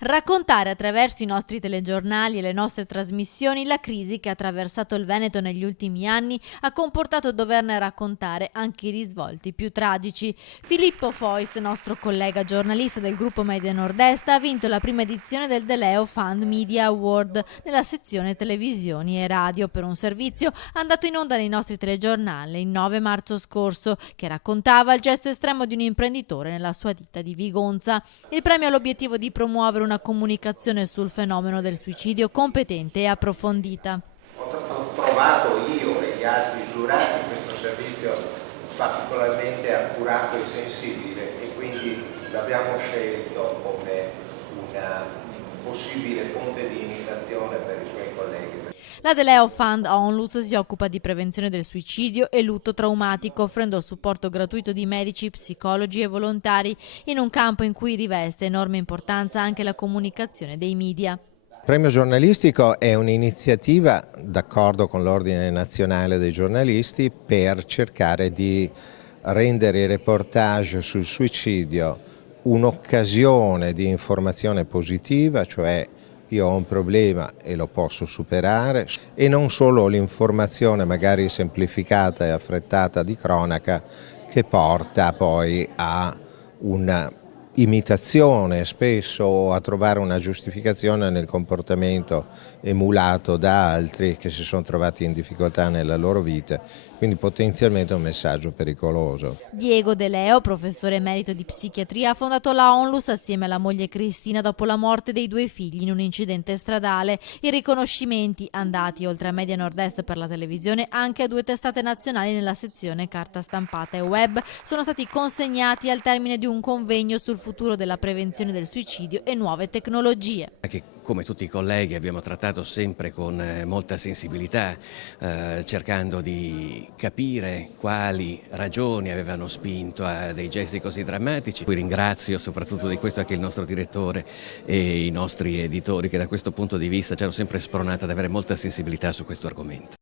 Raccontare attraverso i nostri telegiornali e le nostre trasmissioni la crisi che ha attraversato il Veneto negli ultimi anni ha comportato doverne raccontare anche i risvolti più tragici. Filippo Fois, nostro collega giornalista del gruppo Media Nord-Est, ha vinto la prima edizione del De Leo Fund Media Award nella sezione televisioni e radio per un servizio andato in onda nei nostri telegiornali il 9 marzo scorso, che raccontava il gesto estremo di un imprenditore nella sua ditta di Vigonza. Il premio ha l'obiettivo di promuovere una comunicazione sul fenomeno del suicidio competente e approfondita. Ho trovato io e gli altri giurati questo servizio particolarmente accurato e sensibile e quindi l'abbiamo scelto come una possibile fonte di imitazione per i suoi colleghi. La De Leo Fund Onlus si occupa di prevenzione del suicidio e lutto traumatico, offrendo il supporto gratuito di medici, psicologi e volontari in un campo in cui riveste enorme importanza anche la comunicazione dei media. Il premio giornalistico è un'iniziativa, d'accordo con l'Ordine Nazionale dei Giornalisti, per cercare di rendere i reportage sul suicidio un'occasione di informazione positiva, cioè io ho un problema e lo posso superare, e non solo l'informazione magari semplificata e affrettata di cronaca che porta poi a una imitazione spesso a trovare una giustificazione nel comportamento emulato da altri che si sono trovati in difficoltà nella loro vita, quindi potenzialmente un messaggio pericoloso. Diego De Leo, professore emerito di psichiatria, ha fondato la Onlus assieme alla moglie Cristina dopo la morte dei due figli in un incidente stradale. I riconoscimenti andati oltre a Media Nord-Est per la televisione anche a 2 testate nazionali nella sezione carta stampata e web sono stati consegnati al termine di un convegno sul futuro della prevenzione del suicidio e nuove tecnologie. Che come tutti i colleghi abbiamo trattato sempre con molta sensibilità, cercando di capire quali ragioni avevano spinto a dei gesti così drammatici. Poi ringrazio soprattutto di questo anche il nostro direttore e i nostri editori che da questo punto di vista ci hanno sempre spronato ad avere molta sensibilità su questo argomento.